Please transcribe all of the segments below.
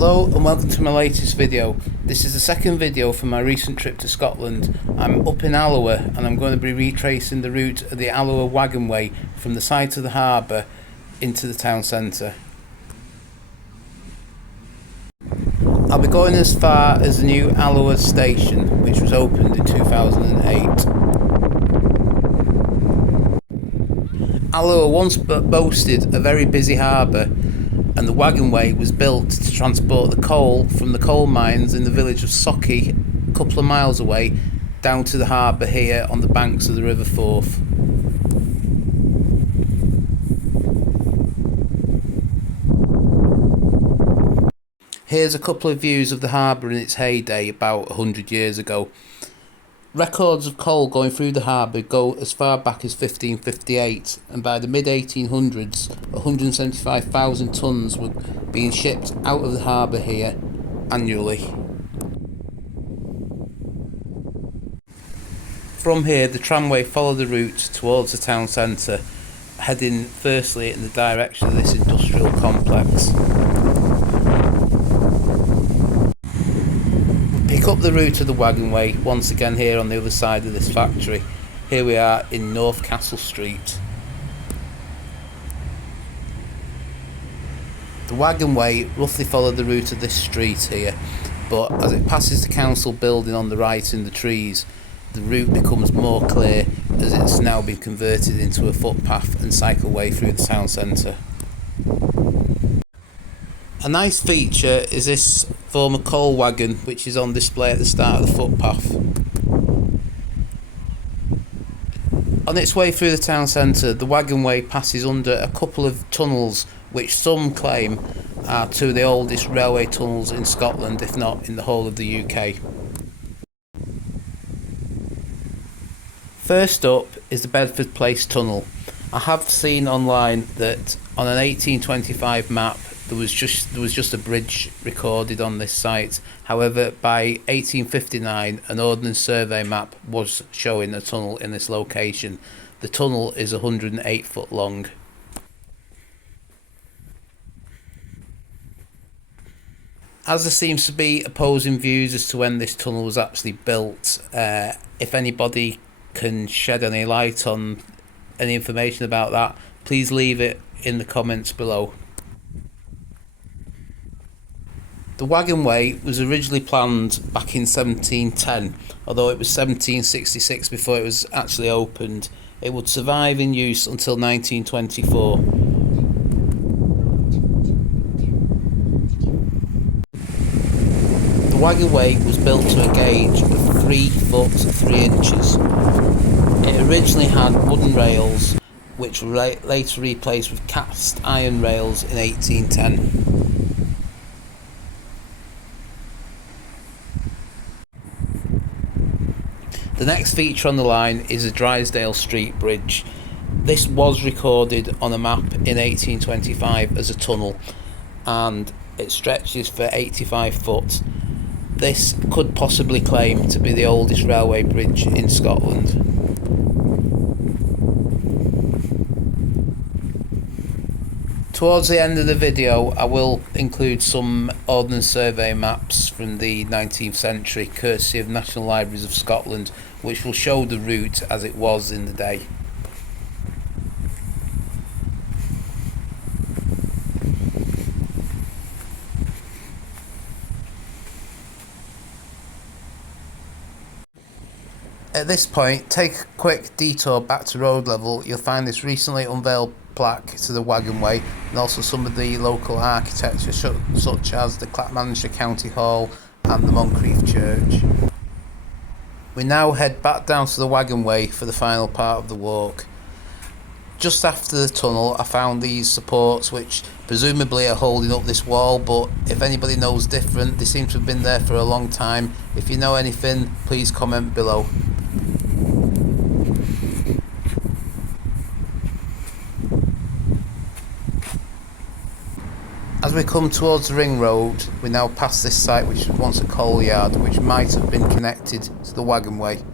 Hello and welcome to my latest video. This is the second video from my recent trip to Scotland. I'm up in Alloa and I'm going to be retracing the route of the Alloa Waggonway from the site of the harbour into the town centre. I'll be going as far as the new Alloa Station, which was opened in 2008. Alloa once boasted a very busy harbour, and the Waggonway was built to transport the coal from the coal mines in the village of Sauchie, a couple of miles away, down to the harbour here on the banks of the River Forth. Here's a couple of views of the harbour in its heyday about 100 years ago. Records of coal going through the harbour go as far back as 1558, and by the mid-1800s 175,000 tonnes were being shipped out of the harbour here annually. From here the tramway followed the route towards the town centre, heading firstly in the direction of this industrial complex. Pick up the route of the Waggonway once again here on the other side of this factory. Here we are in North Castle Street. The Waggonway roughly followed the route of this street here, but as it passes the council building on the right in the trees, the route becomes more clear as it's now been converted into a footpath and cycleway through the town centre. A nice feature is this former coal wagon which is on display at the start of the footpath. On its way through the town centre, the Waggonway passes under a couple of tunnels which some claim are two of the oldest railway tunnels in Scotland, if not in the whole of the UK. First up is the Bedford Place Tunnel. I have seen online that on an 1825 map there was just a bridge recorded on this site. However, by 1859 an ordnance survey map was showing a tunnel in this location. The tunnel is 108 foot long. As there seems to be opposing views as to when this tunnel was actually built, if anybody can shed any light on any information about that, please leave it in the comments below. The Waggonway was originally planned back in 1710, although it was 1766 before it was actually opened. It would survive in use until 1924. The Waggonway was built to a gauge of 3 foot 3 inches. It originally had wooden rails, which were later replaced with cast iron rails in 1810. The next feature on the line is the Drysdale Street Bridge. This was recorded on a map in 1825 as a tunnel, and it stretches for 85 foot. This could possibly claim to be the oldest railway bridge in Scotland. Towards the end of the video I will include some Ordnance Survey maps from the 19th century courtesy of National Libraries of Scotland, which will show the route as it was in the day. At this point, take a quick detour back to road level. You'll find this recently unveiled plaque to the Waggonway and also some of the local architecture such as the Clackmannanshire County Hall and the Moncrief Church. We now head back down to the Waggonway for the final part of the walk. Just after the tunnel I found these supports which presumably are holding up this wall, but if anybody knows different, they seem to have been there for a long time. If you know anything, please comment below. As we come towards the ring road, we now pass this site which was once a coal yard, which might have been connected to the Waggonway.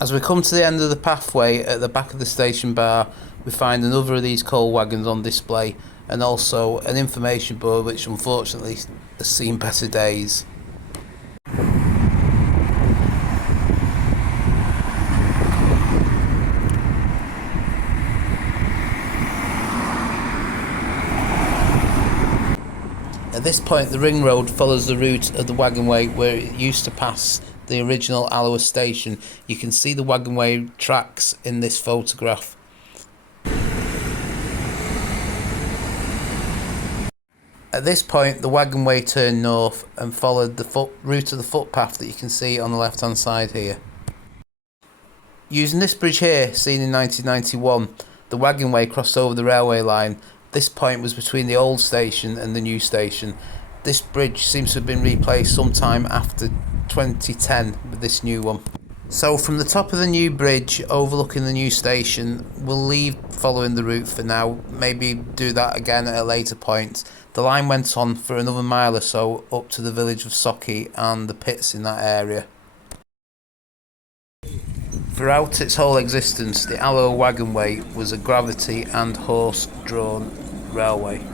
As we come to the end of the pathway at the back of the station bar, we find another of these coal wagons on display, and also an information board which unfortunately has seen better days. At this point the ring road follows the route of the Waggonway where it used to pass the original Alloa station. You can see the Waggonway tracks in this photograph. At this point the Waggonway turned north and followed the route of the footpath that you can see on the left hand side here. Using this bridge here, seen in 1991, the Waggonway crossed over the railway line. This point was between the old station and the new station. This bridge seems to have been replaced sometime after 2010 with this new one. So from the top of the new bridge overlooking the new station, we'll leave following the route for now, maybe do that again at a later point. The line went on for another mile or so up to the village of Sauchie and the pits in that area. Throughout its whole existence, the Alloa Waggonway was a gravity and horse-drawn railway.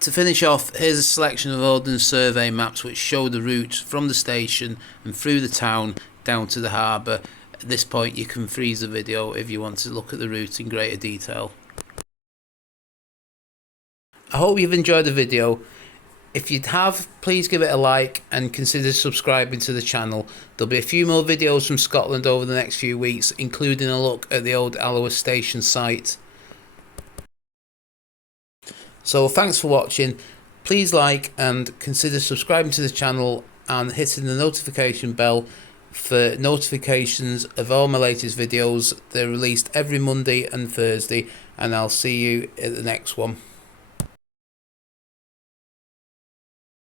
To finish off, here's a selection of Ordnance Survey maps which show the route from the station and through the town down to the harbour. At this point you can freeze the video if you want to look at the route in greater detail. I hope you've enjoyed the video. If you have, please give it a like and consider subscribing to the channel. There'll be a few more videos from Scotland over the next few weeks, including a look at the old Alloa Station site. So thanks for watching. Please like and consider subscribing to the channel and hitting the notification bell for notifications of all my latest videos. They're released every Monday and Thursday, and I'll see you at the next one.